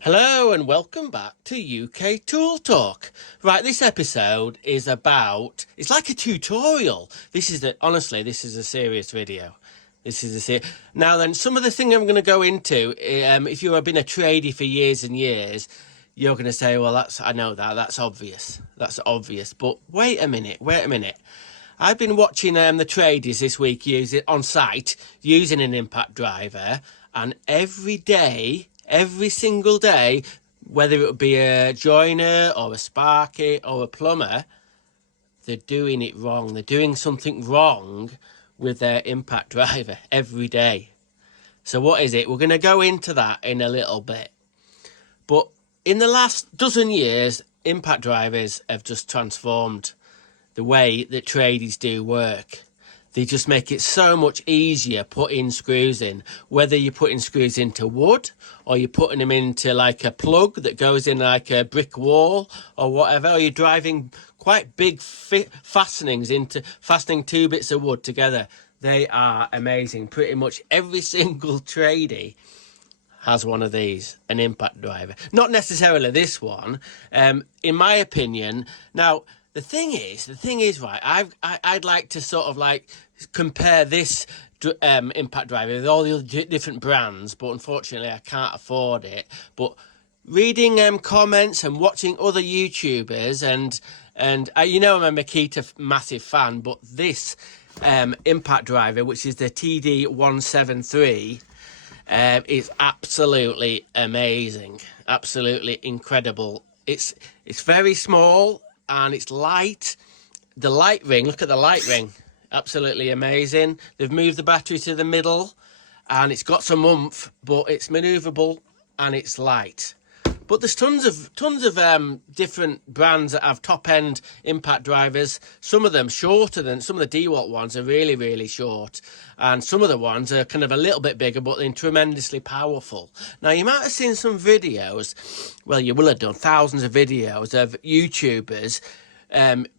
Hello and welcome back to UK Tool Talk. Right, this episode is about, it's like a tutorial. Honestly, this is a serious video. Now then, some of the thing I'm going to go into, if you have been a tradie for years and years, you're going to say, well, I know that's obvious. That's obvious. But wait a minute. I've been watching the tradies this week on site using an impact driver, and every single day, whether it would be a joiner or a sparky or a plumber, they're doing it wrong. They're doing something wrong with their impact driver every day. So what is it? We're going to go into that in a little bit. But in the last dozen years, impact drivers have just transformed the way that tradies do work. They just make it so much easier putting screws in, whether you're putting screws into wood or you're putting them into like a plug that goes in like a brick wall or whatever, or you're driving quite big fastenings into fastening two bits of wood together. They are amazing. Pretty much every single tradie has one of these, an impact driver. Not necessarily this one, in my opinion. Now, the thing is, right, I'd like to sort of like compare this impact driver with all the other different brands, but unfortunately I can't afford it. But reading comments and watching other YouTubers and I'm a Makita massive fan, but this impact driver, which is the TD173, is absolutely amazing, absolutely incredible. It's very small and it's light. The light ring, look at the light ring, absolutely amazing. They've moved the battery to the middle and it's got some oomph, but it's maneuverable and it's light. But there's tons of different brands that have top-end impact drivers. Some of them shorter than some of the DeWalt ones are really, really short. And some of the ones are kind of a little bit bigger, but they're tremendously powerful. Now, you might have seen some videos, well, you will have done thousands of videos of YouTubers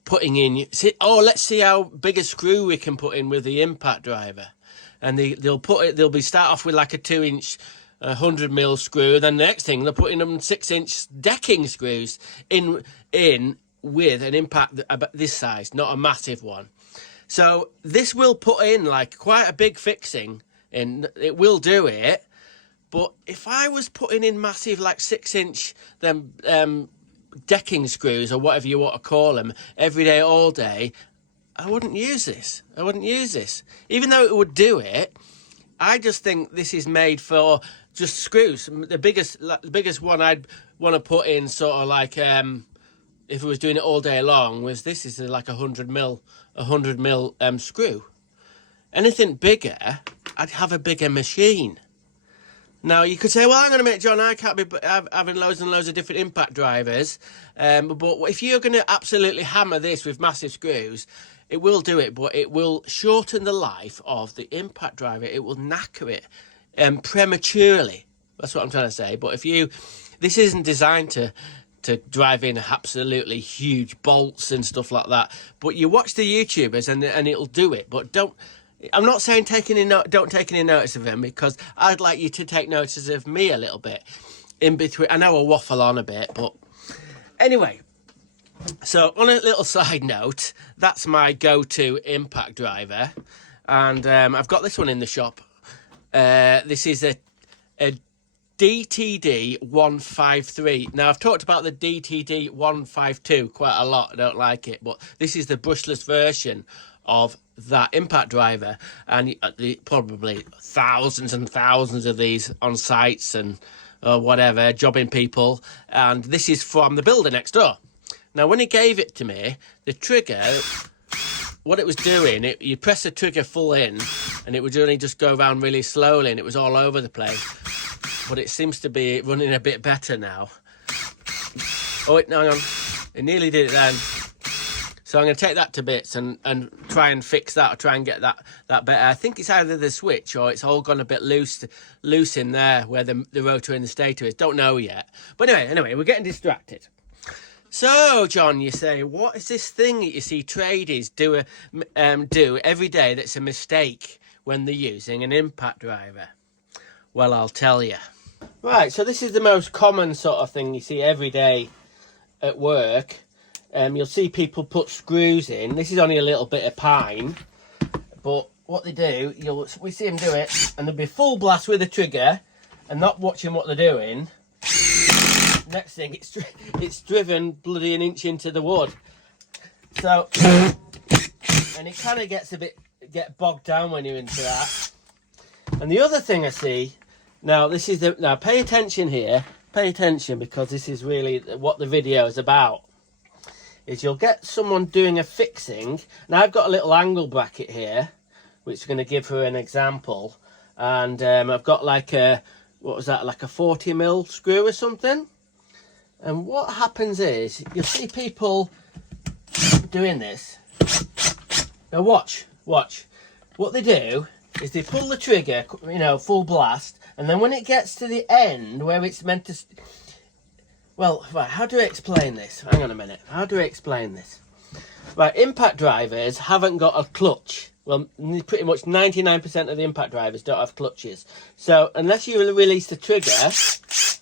putting in, let's see how big a screw we can put in with the impact driver. And they'll start off with like a 2-inch 100mm screw, then the next thing they're putting them 6-inch decking screws in with an impact about this size, not a massive one. So this will put in like quite a big fixing in, it will do it. But if I was putting in massive like 6-inch decking screws or whatever you want to call them every day, all day, I wouldn't use this. Even though it would do it, I just think this is made for just screws. The biggest one I'd want to put in, sort of like if I was doing it all day long, was this is like a 100mm screw. Anything bigger, I'd have a bigger machine. Now you could say, well, hang on a minute, John, I can't be having loads and loads of different impact drivers. But if you're going to absolutely hammer this with massive screws, it will do it, but it will shorten the life of the impact driver. It will knacker it prematurely. That's what I'm trying to say. But this isn't designed to drive in absolutely huge bolts and stuff like that. But you watch the YouTubers and it'll do it. But I'm not saying don't take any notice of them, because I'd like you to take notice of me a little bit in between. I know I'll waffle on a bit, but anyway. So on a little side note, that's my go-to impact driver, and I've got this one in the shop. This is a DTD 153. Now, I've talked about the DTD 152 quite a lot. I don't like it, but this is the brushless version of that impact driver, and probably thousands and thousands of these on sites and whatever, jobbing people, and this is from the builder next door. Now, when he gave it to me, the trigger, what it was doing, you press the trigger full in, and it would only just go around really slowly, and it was all over the place. But it seems to be running a bit better now. Oh, wait, no, hang on. It nearly did it then. So I'm going to take that to bits and try and fix that, or try and get that better. I think it's either the switch or it's all gone a bit loose in there where the rotor and the stator is. Don't know yet. But anyway, we're getting distracted. So, John, you say, what is this thing that you see tradies do every day that's a mistake when they're using an impact driver? Well, I'll tell you. Right, so this is the most common sort of thing you see every day at work. You'll see people put screws in. This is only a little bit of pine, but what they do, we see them do it, and they'll be full blast with the trigger and not watching what they're doing. Next thing, it's driven bloody an inch into the wood. So, and it kind of get bogged down when you're into that. And the other thing I see, now pay attention here, pay attention, because this is really what the video is about, is you'll get someone doing a fixing. Now I've got a little angle bracket here, which is going to give her an example. And I've got like a 40mm screw or something. And what happens is, you'll see people doing this. Now watch. What they do is they pull the trigger, full blast, and then when it gets to the end where it's meant to... Well, right, how do I explain this? Hang on a minute. How do I explain this? Right, impact drivers haven't got a clutch. Well, pretty much 99% of the impact drivers don't have clutches. So unless you release the trigger,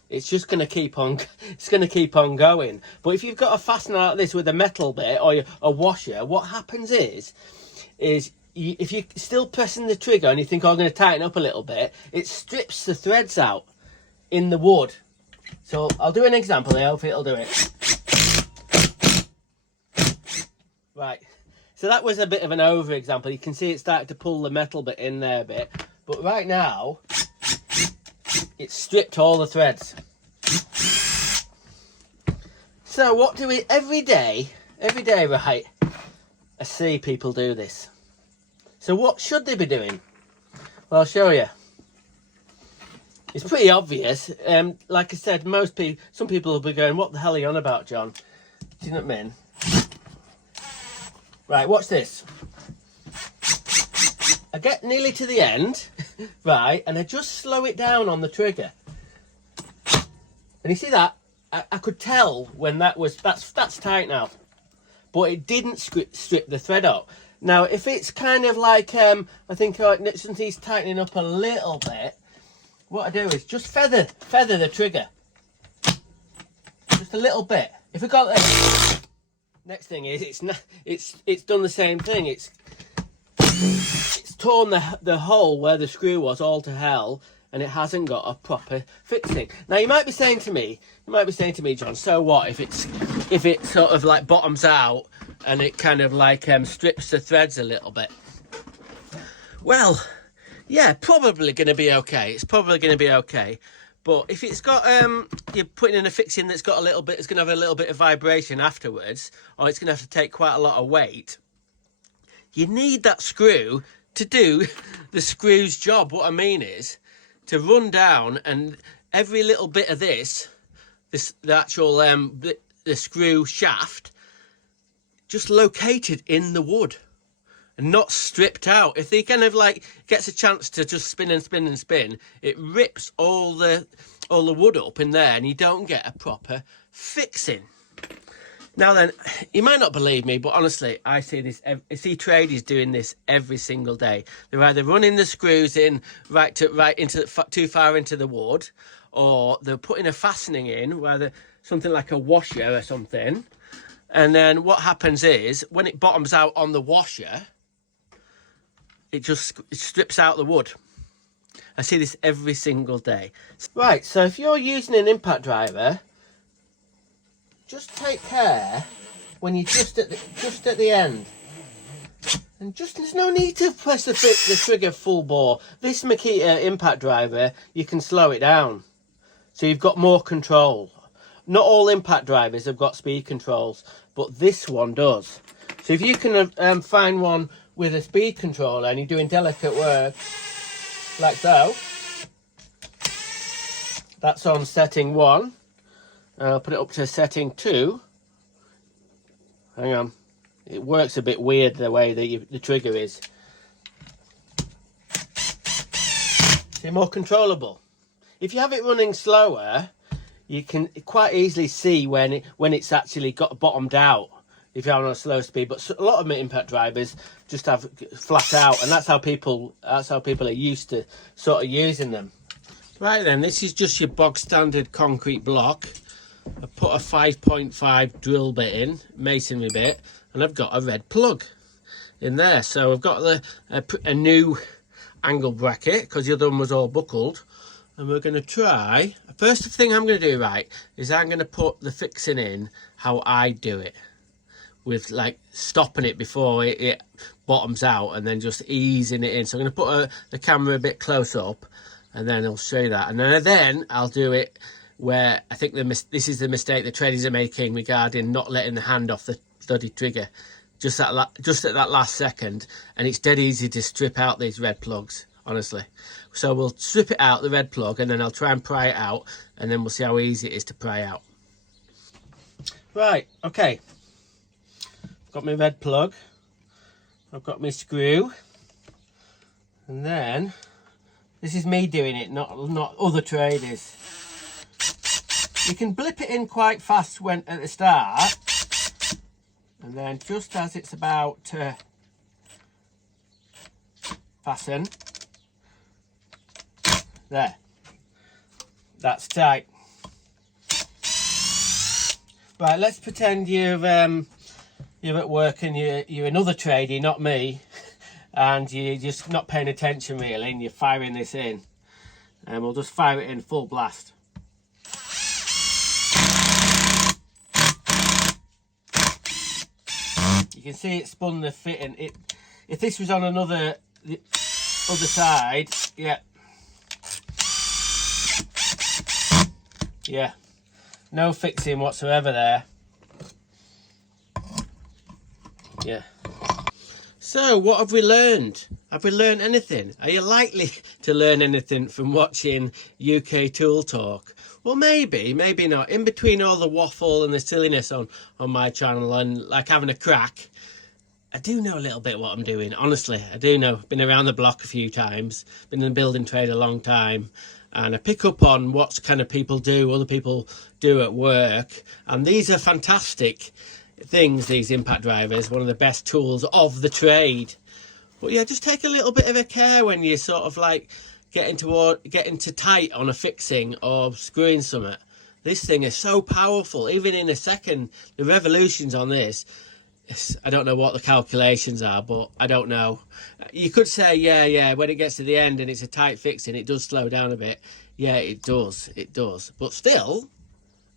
it's just going to keep on. It's going to keep on going. But if you've got a fastener like this with a metal bit or a washer, what happens is if you're still pressing the trigger and you think, oh, I'm going to tighten up a little bit, it strips the threads out in the wood. So I'll do an example here. Hopefully it'll do it. Right. So that was a bit of an over example. You can see it started to pull the metal bit in there a bit. But right now, it's stripped all the threads. So what do we, every day, right, I see people do this. So what should they be doing? Well, I'll show you. It's pretty obvious. Like I said, some people will be going, what the hell are you on about, John? Do you know what I mean? Right, watch this. I get nearly to the end, right, and I just slow it down on the trigger. And you see that? I could tell when that's tight now. But it didn't strip the thread out. Now, if it's kind of like, I think something's tightening up a little bit, what I do is just feather the trigger. Just a little bit. If we got this, next thing is it's done the same thing. It's torn the hole where the screw was all to hell, and it hasn't got a proper fixing. Now you might be saying to me, John, so what if it sort of like bottoms out and it kind of like strips the threads a little bit? Well, yeah, probably going to be okay. It's probably going to be okay. But if it's got, you're putting in a fixing that's got it's going to have a little bit of vibration afterwards, or it's going to have to take quite a lot of weight, you need that screw to do the screw's job. What I mean is to run down, and every little bit of the actual the screw shaft, just located in the wood and not stripped out. If they kind of like gets a chance to just spin and spin and spin, it rips all the wood up in there, and you don't get a proper fixing. Now then, you might not believe me, but honestly, I see tradies doing this every single day. They're either running the screws in too far into the wood, or they're putting a fastening in, something like a washer or something. And then what happens is, when it bottoms out on the washer, it strips out the wood. I see this every single day. Right, so if you're using an impact driver, just take care when you're just at the end. And there's no need to press the trigger full bore. This Makita impact driver, you can slow it down, so you've got more control. Not all impact drivers have got speed controls, but this one does. So if you can find one with a speed controller and you're doing delicate work, like so, that's on setting 1. I'll put it up to setting 2. Hang on. It works a bit weird the way the trigger is. See, more controllable. If you have it running slower, you can quite easily see when it's actually got bottomed out if you're on a slow speed. But a lot of impact drivers just have flat out, and that's how people are used to sort of using them. Right then, this is just your bog standard concrete block. I put a 5.5 drill bit in, masonry bit, and I've got a red plug in there. So I've got a new angle bracket because the other one was all buckled. And we're going to try, first thing I'm going to do, right, is I'm going to put the fixing in how I do it. With like stopping it before it bottoms out and then just easing it in. So I'm going to put the camera a bit close up and then I'll show you that. And then I'll do it where I think this is the mistake the tradies are making regarding not letting the hand off the bloody trigger just at that last second. And it's dead easy to strip out these red plugs, honestly. So we'll strip it out, the red plug, and then I'll try and pry it out, and then we'll see how easy it is to pry out. Right, okay. Got my red plug, I've got my screw, and then this is me doing it, not other tradies. You can blip it in quite fast at the start, and then just as it's about to fasten, there, that's tight. Right, let's pretend you're at work and you're another tradie, not me, and you're just not paying attention really, and you're firing this in, and we'll just fire it in full blast. You can see it spun the fitting. If this was on the other side, yeah, no fixing whatsoever there. Yeah. So what have we learned? Have we learned anything? Are you likely to learn anything from watching UK Tool Talk? Well, maybe, maybe not. In between all the waffle and the silliness on my channel and like having a crack, I do know a little bit what I'm doing. Honestly, I do know. Been around the block a few times. Been in the building trade a long time. And I pick up on what kind of people do, other people do at work. And these are fantastic things, these impact drivers, one of the best tools of the trade. But yeah, just take a little bit of a care when you sort of like getting to tight on a fixing or screwing something. This thing is so powerful. Even in a second, the revolutions on this, I don't know what the calculations are, but I don't know. You could say, yeah, when it gets to the end and it's a tight fixing, it does slow down a bit. Yeah, it does. But still,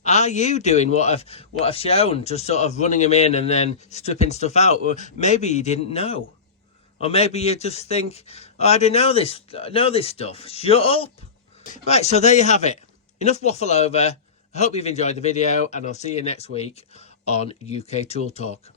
are you doing what I've shown, just sort of running them in and then stripping stuff out? Or maybe you didn't know, or maybe you just think, oh, I didn't know this stuff. Shut up. Right, so there you have it. Enough waffle over. I hope you've enjoyed the video, and I'll see you next week on UK Tool Talk.